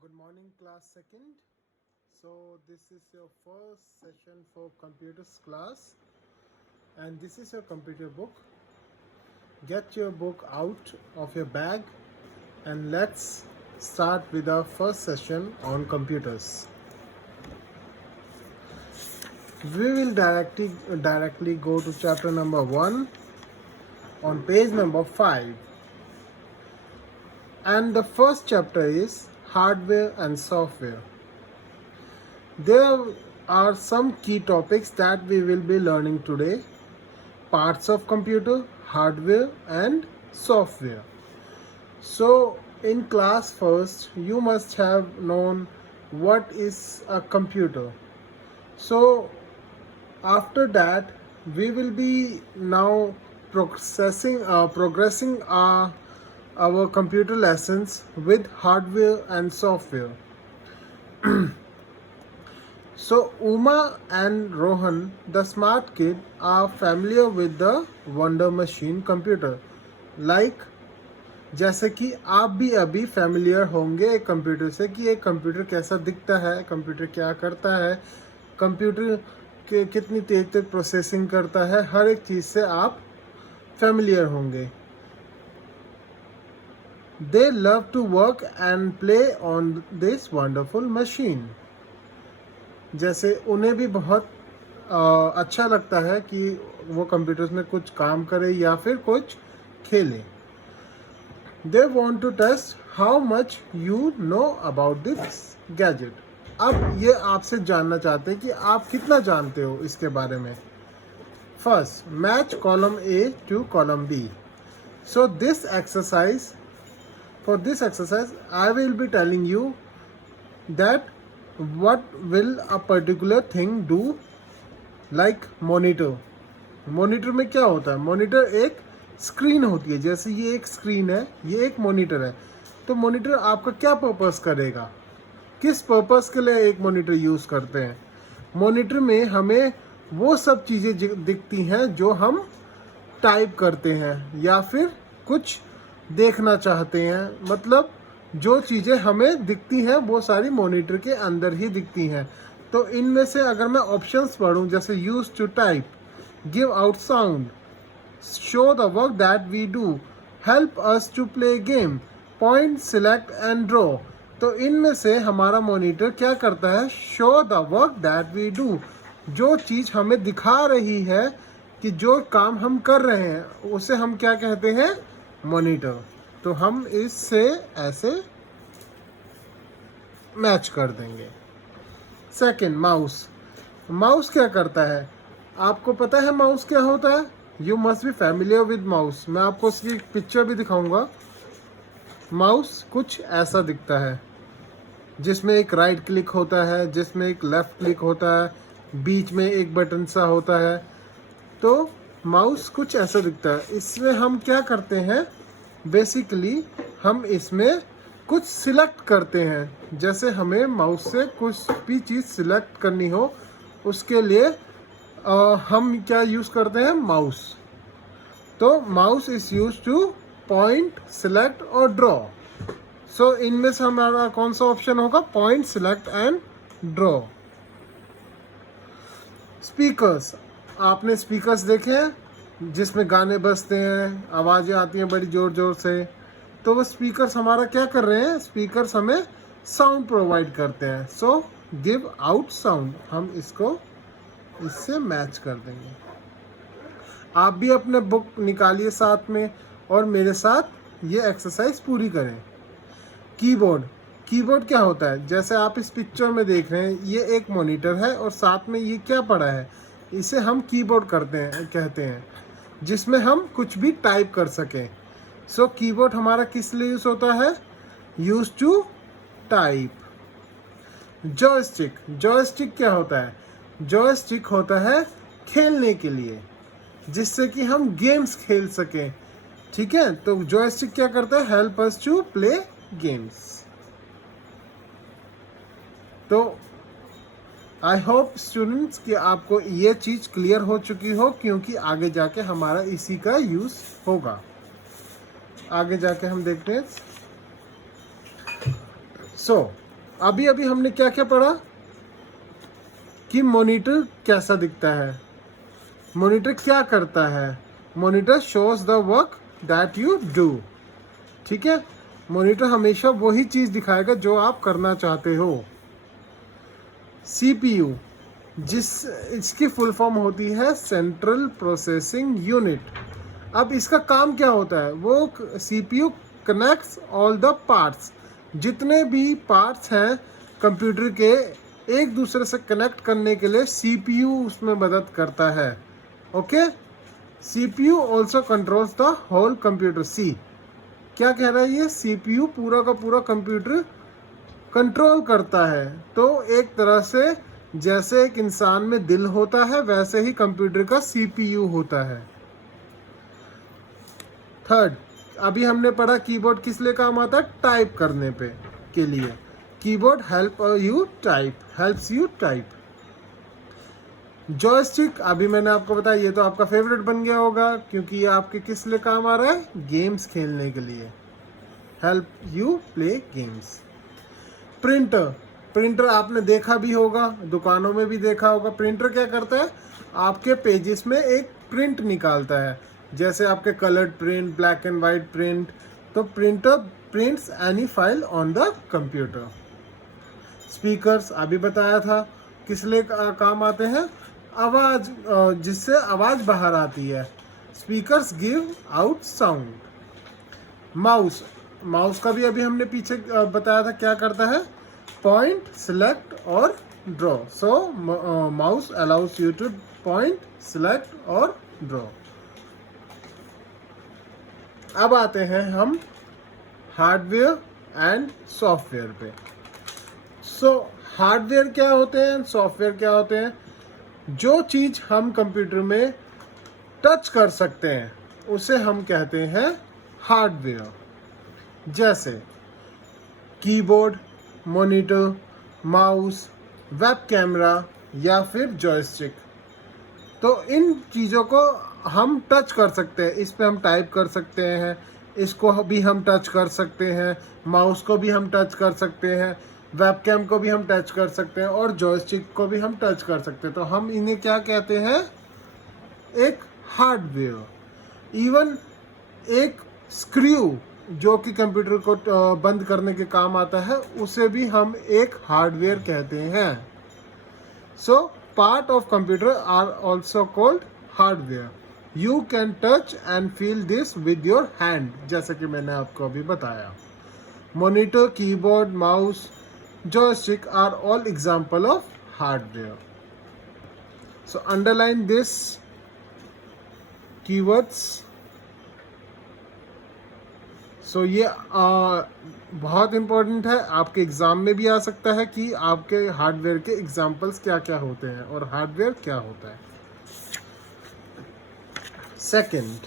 Good morning, class second. So this is your first session for computers class, and this is your computer book. Get your book out of your bag, and let's start with our first session on computers. We will directly go to chapter number 1 on page number 5. And the first chapter is hardware and software. There are some key topics that we will be learning today: parts of computer, hardware and software. So in class first, you must have known what is a computer. So after that, we will be now progressing our computer lessons with hardware and software. So Uma and Rohan, the smart kid, are familiar with the Wonder Machine computer. Like जैसे कि आप भी अभी familiar होंगे एक computer से कि एक कंप्यूटर कैसा दिखता है, कंप्यूटर क्या करता है, कंप्यूटर के कितनी तेज तक प्रोसेसिंग करता है, हर एक चीज़ से आप फैमिलियर होंगे. They love to work and play on this wonderful machine. जैसे उन्हें भी बहुत अच्छा लगता है कि वो कंप्यूटर्स में कुछ काम करे या फिर कुछ खेले. They want to test how much you know about this gadget. अब ये आपसे जानना चाहते हैं कि आप कितना जानते हो इसके बारे में. First, match column A to column B. So for this exercise, I will be telling you that what will a particular thing do. Like monitor. Monitor में क्या होता है? मॉनिटर एक स्क्रीन होती है. जैसे ये एक स्क्रीन है, ये एक मॉनिटर है. तो मॉनिटर आपका क्या पर्पस करेगा? किस पर्पस के लिए एक मॉनिटर यूज़ करते हैं? मॉनिटर में हमें वो सब चीज़ें दिखती हैं जो हम टाइप करते हैं या फिर कुछ देखना चाहते हैं. मतलब जो चीज़ें हमें दिखती हैं वो सारी मॉनिटर के अंदर ही दिखती हैं. तो इनमें से अगर मैं ऑप्शंस पढ़ूं, जैसे use to type, give out sound, show the work that we do, help us to play game, point, select and draw. तो इनमें से हमारा मॉनिटर क्या करता है? Show the work that we do. जो चीज़ हमें दिखा रही है कि जो काम हम कर रहे हैं उसे हम क्या कहते हैं? मॉनिटर. तो हम इससे ऐसे मैच कर देंगे. Second, mouse. माउस क्या करता है? आपको पता है माउस क्या होता है? You must be familiar with mouse. मैं आपको उसकी एक पिक्चर भी दिखाऊंगा. माउस कुछ ऐसा दिखता है जिसमें एक राइट क्लिक होता है, जिसमें एक लेफ्ट क्लिक होता है, बीच में एक बटन सा होता है. तो माउस कुछ ऐसा दिखता है. इसमें हम क्या करते हैं? बेसिकली हम इसमें कुछ सिलेक्ट करते हैं. जैसे हमें माउस से कुछ भी चीज़ सिलेक्ट करनी हो, उसके लिए हम क्या यूज़ करते हैं? माउस. तो mouse is use two point, select और ड्रॉ. सो इनमें से हमारा कौन सा ऑप्शन होगा? Point, select and draw. Speakers. आपने स्पीकर्स देखे हैं जिसमें गाने बजते हैं, आवाज़ें आती हैं बड़ी ज़ोर ज़ोर से. तो वो स्पीकर्स हमारा क्या कर रहे हैं? स्पीकर्स हमें साउंड प्रोवाइड करते हैं. So give out sound. हम इसको इससे मैच कर देंगे. आप भी अपने बुक निकालिए साथ में और मेरे साथ ये एक्सरसाइज पूरी करें. कीबोर्ड. कीबोर्ड क्या होता है? जैसे आप इस पिक्चर में देख रहे हैं, ये एक मॉनिटर है और साथ में ये क्या पड़ा है? इसे हम कीबोर्ड कहते हैं, जिसमें हम कुछ भी टाइप कर सकें. सो कीबोर्ड हमारा किस लिए यूज़ होता है? Use to type. Joystick. Joystick क्या होता है? जॉयस्टिक होता है खेलने के लिए, जिससे कि हम गेम्स खेल सकें. ठीक है. तो जॉयस्टिक क्या करता है? Help us to play games. तो आई होप स्टूडेंट्स कि आपको ये चीज़ क्लियर हो चुकी हो, क्योंकि आगे जाके हमारा इसी का यूज़ होगा. आगे जाके हम देखते हैं. सो अभी अभी हमने क्या क्या पढ़ा कि मॉनिटर कैसा दिखता है, मॉनिटर क्या करता है, monitor shows the work that you do. ठीक है, मॉनिटर हमेशा वही चीज़ दिखाएगा जो आप करना चाहते हो। CPU, इसकी फुल फॉर्म होती है सेंट्रल प्रोसेसिंग यूनिट। अब इसका काम क्या होता है, वो CPU connects all the parts, जितने भी पार्ट्स हैं कंप्यूटर के एक दूसरे से कनेक्ट करने के लिए CPU उसमें मदद करता है। Okay, CPU also controls the whole computer. क्या कह रहा है ये, CPU पूरा का पूरा कंप्यूटर कंट्रोल करता है। तो एक तरह से जैसे एक इंसान में दिल होता है वैसे ही कंप्यूटर का CPU होता है। थर्ड, अभी हमने पढ़ा कीबोर्ड किस लिए काम आता है, टाइप करने पे के लिए। Keyboard helps you type. Joystick, अभी मैंने आपको बताया, ये तो आपका फेवरेट बन गया होगा क्योंकि ये आपके किस लिए काम आ रहा है, गेम्स खेलने के लिए। Help you play games. Printer आपने देखा भी होगा, दुकानों में भी देखा होगा। प्रिंटर क्या करता है, आपके पेजेस में एक प्रिंट निकालता है, जैसे आपके coloured print, black and white print. तो printer prints any file on the computer. Speakers अभी बताया था किस लिए काम आते हैं, आवाज़, जिससे आवाज़ बाहर आती है। Speakers give out sound. Mouse का भी अभी हमने पीछे बताया था क्या करता है, पॉइंट, सिलेक्ट और draw. So mouse allow us you two point, select और ड्रॉ। अब आते हैं हम हार्डवेयर एंड सॉफ्टवेयर पे। हार्डवेयर क्या होते हैं, सॉफ्टवेयर क्या होते हैं, जो चीज़ हम कंप्यूटर में टच कर सकते हैं उसे हम कहते हैं हार्डवेयर। जैसे keyboard, monitor, mouse, web camera या फिर जॉयस्टिक। तो इन चीज़ों को हम टच कर सकते हैं, इस पे हम टाइप कर सकते हैं, इसको भी हम टच कर सकते हैं, माउस को भी हम टच कर सकते हैं, वेबकैम को भी हम टच कर सकते हैं और जॉयस्टिक को भी हम टच कर सकते हैं। तो हम इन्हें क्या कहते हैं, एक हार्डवेयर। इवन एक स्क्रू जो कि कंप्यूटर को बंद करने के काम आता है उसे भी हम एक हार्डवेयर कहते हैं। So part of computer are also called hardware. You can touch and feel this with your hand, जैसे कि मैंने आपको अभी बताया। Monitor, keyboard, mouse, joystick are all example of hardware. So underline this keywords. So ये बहुत important है, आपके एग्ज़ाम में भी आ सकता है कि आपके हार्डवेयर के एग्जाम्पल्स क्या क्या होते हैं और हार्डवेयर क्या होता है। सेकंड,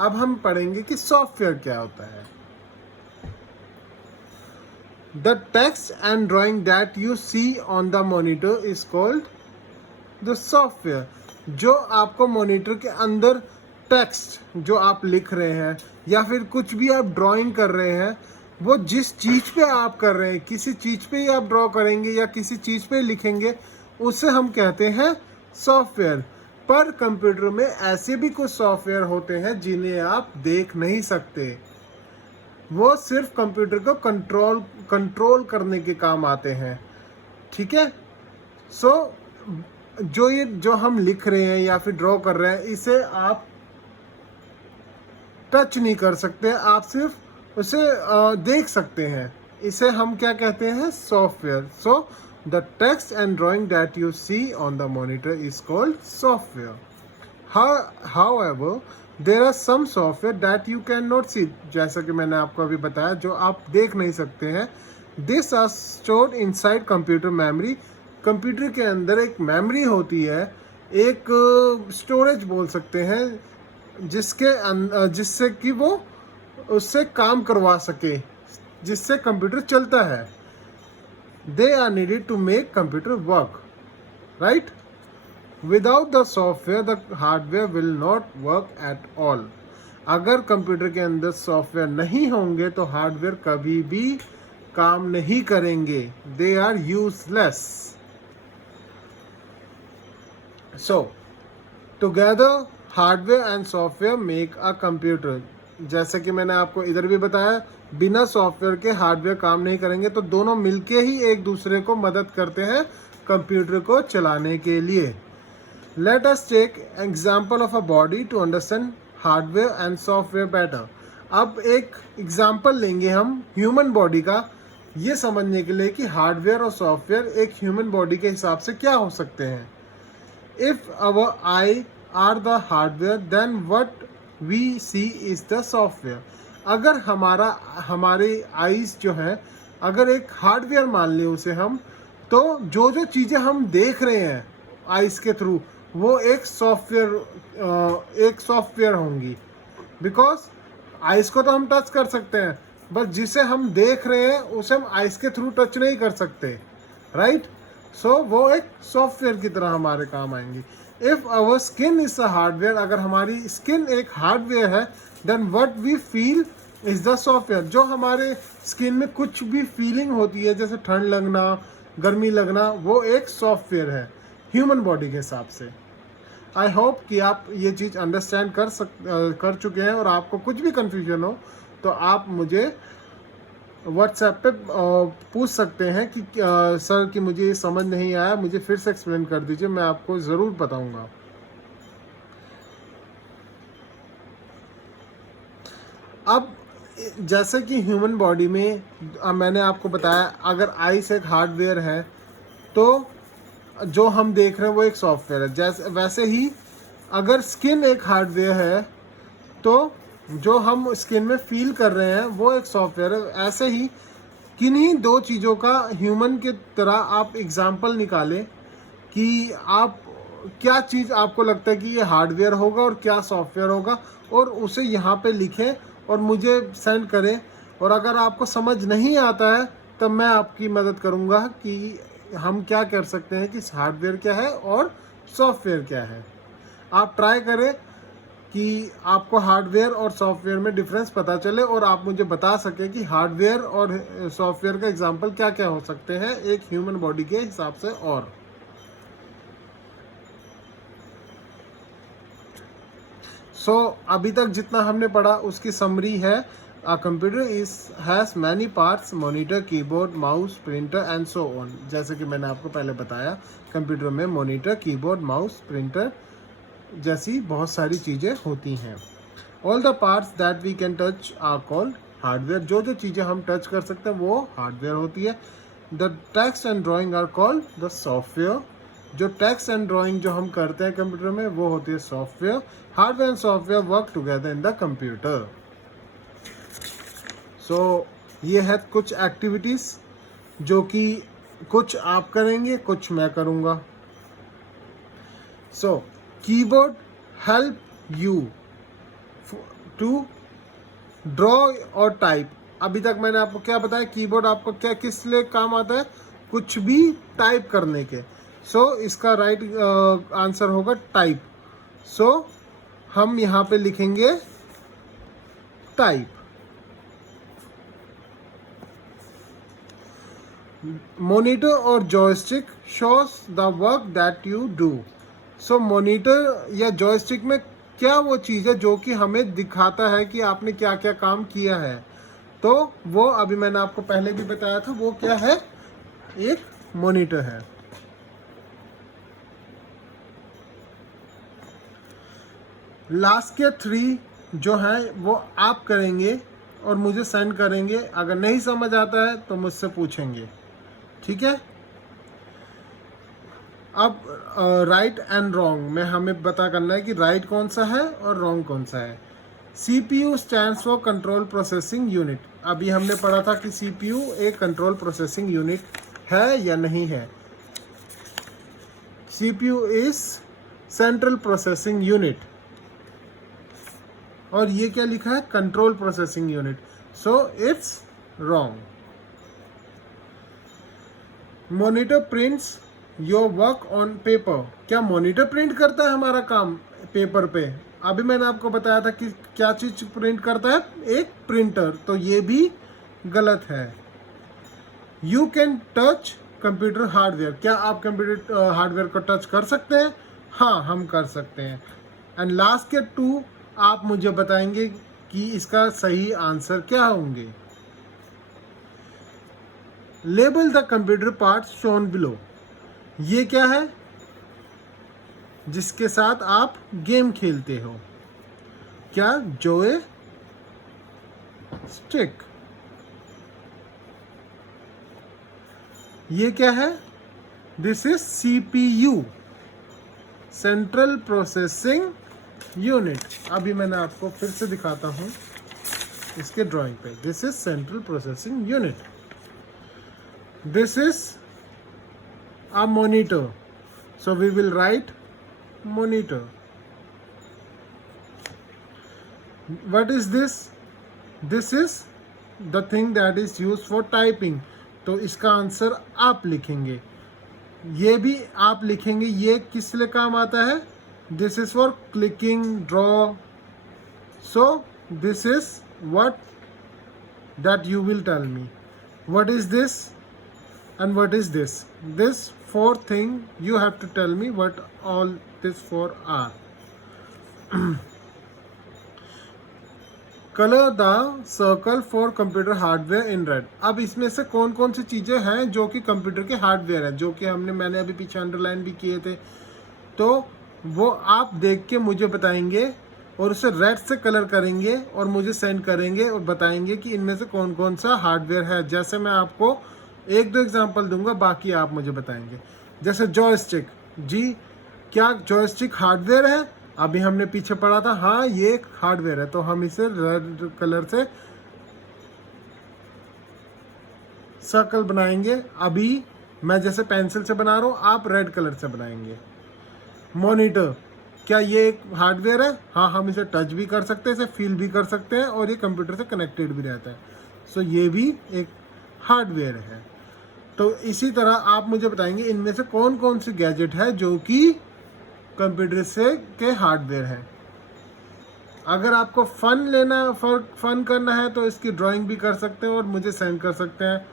अब हम पढ़ेंगे कि सॉफ्टवेयर क्या होता है। The text and drawing that you see on the monitor is called the software. जो आपको मॉनिटर के अंदर टेक्स्ट जो आप लिख रहे हैं या फिर कुछ भी आप ड्राइंग कर रहे हैं, वो जिस चीज़ पे आप कर रहे हैं, किसी चीज़ पे ही आप ड्रॉ करेंगे या किसी चीज़ पे लिखेंगे, उसे हम कहते हैं सॉफ्टवेयर। पर कंप्यूटर में ऐसे भी कुछ सॉफ्टवेयर होते हैं जिन्हें आप देख नहीं सकते, वो सिर्फ कंप्यूटर को कंट्रोल करने के काम आते हैं। ठीक है, जो हम लिख रहे हैं या फिर ड्रॉ कर रहे हैं, इसे आप टच नहीं कर सकते, आप सिर्फ उसे देख सकते हैं। इसे हम क्या कहते हैं, software. So the text and drawing that you see on the monitor is called software. However there are some software that you can not see, जैसा कि मैंने आपको अभी बताया, जो आप देख नहीं सकते हैं। This are stored inside computer memory. Computer के अंदर एक मेमोरी होती है, एक स्टोरेज बोल सकते हैं, जिससे कि वो उससे काम करवा सके, जिससे कंप्यूटर चलता है। They are needed to make computer work, right? Without the software, the hardware will not work at all. अगर कंप्यूटर के अंदर सॉफ्टवेयर नहीं होंगे तो हार्डवेयर कभी भी काम नहीं करेंगे, they are useless. So together hardware and software make a computer. जैसे कि मैंने आपको इधर भी बताया, बिना सॉफ्टवेयर के हार्डवेयर काम नहीं करेंगे, तो दोनों मिलके ही एक दूसरे को मदद करते हैं कंप्यूटर को चलाने के लिए। Let us take example of a body to understand hardware and software better. अब एक एग्जाम्पल लेंगे हम ह्यूमन बॉडी का, ये समझने के लिए कि हार्डवेयर और सॉफ्टवेयर एक ह्यूमन बॉडी के हिसाब से क्या हो सकते हैं। If our eye are the hardware, then what we see is the software. अगर हमारे आईज जो है, अगर एक हार्डवेयर मान लें उसे हम, तो जो जो चीज़ें हम देख रहे हैं आईज के थ्रू, वो एक सॉफ्टवेयर होंगी। बिकॉज आईज को तो हम टच कर सकते हैं, बस जिसे हम देख रहे हैं उसे हम आईज के थ्रू टच नहीं कर सकते, राइट? सो वो एक सॉफ्टवेयर की तरह हमारे काम आएंगी। If our skin is a hardware, अगर हमारी स्किन एक हार्डवेयर है, then what we feel is the software. जो हमारे स्किन में कुछ भी फीलिंग होती है, जैसे ठंड लगना, गर्मी लगना, वो एक सॉफ्टवेयर है ह्यूमन बॉडी के हिसाब से। आई होप कि आप ये चीज़ अंडरस्टैंड कर चुके हैं, और आपको कुछ भी कन्फ्यूजन हो तो आप मुझे व्हाट्सएप पे पूछ सकते हैं कि सर कि मुझे ये समझ नहीं आया, मुझे फिर से एक्सप्लेन कर दीजिए, मैं आपको ज़रूर बताऊंगा। अब जैसे कि ह्यूमन बॉडी में मैंने आपको बताया, अगर आइस एक हार्डवेयर है तो जो हम देख रहे हैं वो एक सॉफ्टवेयर है। जैसे वैसे ही अगर स्किन एक हार्डवेयर है तो जो हम स्किन में फील कर रहे हैं वो एक सॉफ्टवेयर है। ऐसे ही किन्हीं दो चीज़ों का ह्यूमन की तरह आप एग्जाम्पल निकालें कि आप क्या चीज़ आपको लगता है कि ये हार्डवेयर होगा और क्या सॉफ्टवेयर होगा, और उसे यहाँ पे लिखें और मुझे सेंड करें। और अगर आपको समझ नहीं आता है तब मैं आपकी मदद करूँगा कि हम क्या कर सकते हैं कि हार्डवेयर क्या है और सॉफ्टवेयर क्या है। आप ट्राई करें कि आपको हार्डवेयर और सॉफ्टवेयर में डिफरेंस पता चले, और आप मुझे बता सकें कि हार्डवेयर और सॉफ्टवेयर का एग्जांपल क्या क्या हो सकते हैं एक ह्यूमन बॉडी के हिसाब से। और अभी तक जितना हमने पढ़ा उसकी समरी है। A computer has many parts: monitor, keyboard, mouse, printer and so on. जैसे कि मैंने आपको पहले बताया, कंप्यूटर में मॉनिटर, कीबोर्ड, माउस, प्रिंटर जैसी बहुत सारी चीज़ें होती हैं। All the parts that we can touch are called hardware. जो जो चीज़ें हम टच कर सकते हैं वो हार्डवेयर होती है। The text and drawing are called the software. जो टेक्स्ट एंड ड्राइंग जो हम करते हैं कंप्यूटर में वो होती है software. Hardware and software work together in the computer. So ये है कुछ एक्टिविटीज़ जो कि कुछ आप करेंगे, कुछ मैं करूँगा। So keyboard help you to draw और टाइप। अभी तक मैंने आपको क्या बताया, कीबोर्ड आपको क्या किस लिए काम आता है, कुछ भी टाइप करने के। सो इसका राइट आंसर होगा टाइप। सो हम यहाँ पे लिखेंगे टाइप। मॉनिटर और joystick shows the work that you do. So monitor या जॉयस्टिक में क्या वो चीज़ है जो कि हमें दिखाता है कि आपने क्या क्या काम किया है। तो वो अभी मैंने आपको पहले भी बताया था, वो क्या है, एक मॉनिटर है। लास्ट के 3 जो हैं वो आप करेंगे और मुझे सेंड करेंगे। अगर नहीं समझ आता है तो मुझसे पूछेंगे, ठीक है। अब राइट एंड रॉन्ग में हमें पता करना है कि राइट कौन सा है और रॉन्ग कौन सा है। CPU stands for control processing unit. अभी हमने पढ़ा था कि CPU एक कंट्रोल प्रोसेसिंग यूनिट है या नहीं है। CPU is central processing unit, और ये क्या लिखा है, control processing unit. So it's wrong. Monitor prints your work on paper. क्या मॉनिटर प्रिंट करता है हमारा काम पेपर पे? अभी मैंने आपको बताया था कि क्या चीज़ प्रिंट करता है, एक प्रिंटर, तो ये भी गलत है। You can touch computer hardware, क्या आप कंप्यूटर हार्डवेयर को टच कर सकते हैं? हाँ, हम कर सकते हैं। एंड लास्ट के 2 आप मुझे बताएंगे कि इसका सही आंसर क्या होंगे। Label the computer parts shown below, ये क्या है? जिसके साथ आप गेम खेलते हो। क्या? जोए स्टिक। ये क्या है? This is CPU, central processing unit. अभी मैंने आपको फिर से दिखाता हूं इसके ड्राइंग पे। This is central processing unit, this is a monitor, so we will write monitor. What is this? This is the thing that is used for typing. तो इसका आंसर आप लिखेंगे, ये भी आप लिखेंगे। ये किस लिए काम आता है? This is for clicking, draw. So this is what that you will tell me. What is this and what is this? This 4 thing you have to tell me what all this 4 are. Colour the circle for computer hardware in red. अब इसमें से कौन कौन सी चीज़ें हैं जो कि computer के हार्डवेयर हैं, जो कि मैंने अभी पीछे अंडरलाइन भी किए थे, तो वो आप देख के मुझे बताएंगे और उसे रेड से कलर करेंगे और मुझे सेंड करेंगे और बताएंगे कि इनमें से कौन कौन सा हार्डवेयर है। जैसे मैं आपको 1-2 एग्जाम्पल दूंगा, बाकी आप मुझे बताएंगे। जैसे जॉयस्टिक, जी क्या जॉयस्टिक हार्डवेयर है? अभी हमने पीछे पढ़ा था, हाँ ये एक हार्डवेयर है, तो हम इसे रेड कलर से सर्कल बनाएंगे। अभी मैं जैसे पेंसिल से बना रहा हूँ, आप रेड कलर से बनाएंगे। मॉनिटर, क्या ये एक हार्डवेयर है? हाँ, हम इसे टच भी कर सकते हैं, इसे फील भी कर सकते हैं और ये कंप्यूटर से कनेक्टेड भी रहता है, सो ये भी एक हार्डवेयर है। तो इसी तरह आप मुझे बताएंगे इनमें से कौन कौन सी गैजेट है जो कि कंप्यूटर से के हार्डवेयर है। अगर आपको फन करना है तो इसकी ड्राइंग भी कर सकते हैं और मुझे सेंड कर सकते हैं।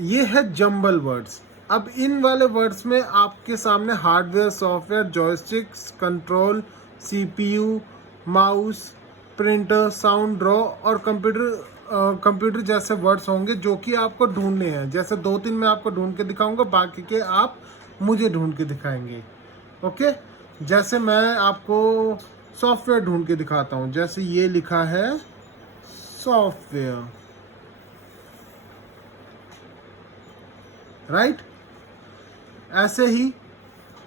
ये है जंबल वर्ड्स। अब इन वाले वर्ड्स में आपके सामने hardware, software, joysticks, control, CPU, mouse, printer, sound draw और कंप्यूटर जैसे वर्ड्स होंगे जो कि आपको ढूंढने हैं। जैसे 2-3 मैं आपको ढूंढ के दिखाऊंगा, बाकी के आप मुझे ढूंढ के दिखाएंगे। ओके, जैसे मैं आपको सॉफ्टवेयर ढूंढ के दिखाता हूँ। जैसे ये लिखा है सॉफ्टवेयर, राइट? ऐसे ही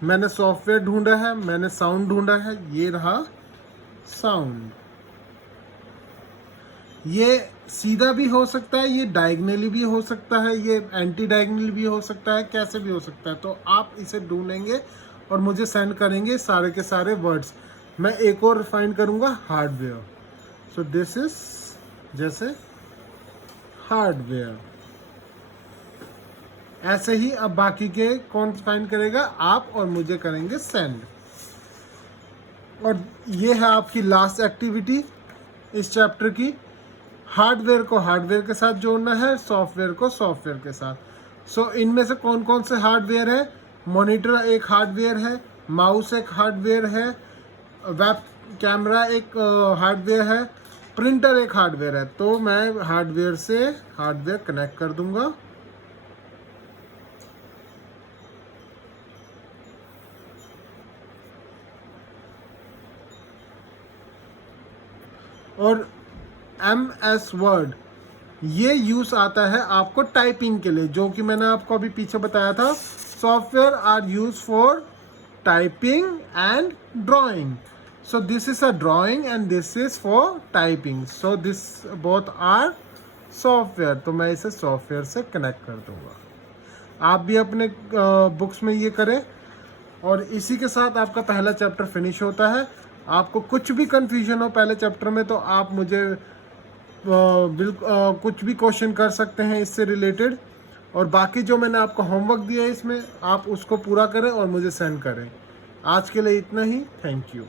मैंने सॉफ्टवेयर ढूंढा है, मैंने साउंड ढूंढा है, ये रहा साउंड। ये सीधा भी हो सकता है, ये डायगनली भी हो सकता है, ये एंटी डायगनली भी हो सकता है, कैसे भी हो सकता है। तो आप इसे ढूंढेंगे और मुझे सेंड करेंगे सारे के सारे वर्ड्स। मैं एक और फाइंड करूंगा, हार्डवेयर। सो दिस इज जैसे हार्डवेयर। ऐसे ही अब बाकी के कौन फाइंड करेगा? आप, और मुझे करेंगे सेंड। और ये है आपकी लास्ट एक्टिविटी इस चैप्टर की। हार्डवेयर को हार्डवेयर के साथ जोड़ना है, सॉफ्टवेयर को सॉफ्टवेयर के साथ। सो इनमें से कौन कौन से हार्डवेयर है? मॉनिटर एक हार्डवेयर है, माउस एक हार्डवेयर है, वेब कैमरा एक हार्डवेयर है, प्रिंटर एक हार्डवेयर है। तो मैं हार्डवेयर से हार्डवेयर कनेक्ट कर दूंगा। और MS वर्ड ये यूज आता है आपको टाइपिंग के लिए, जो कि मैंने आपको अभी पीछे बताया था। Software are use for typing and drawing. So this is a drawing and this is for typing. So this both are software. तो मैं इसे सॉफ्टवेयर से कनेक्ट कर दूंगा। आप भी अपने बुक्स में ये करें। और इसी के साथ आपका पहला चैप्टर फिनिश होता है। आपको कुछ भी कंफ्यूजन हो पहले चैप्टर में, तो आप मुझे कुछ भी क्वेश्चन कर सकते हैं इससे रिलेटेड। और बाकी जो मैंने आपको होमवर्क दिया है इसमें, आप उसको पूरा करें और मुझे सेंड करें। आज के लिए इतना ही। Thank you.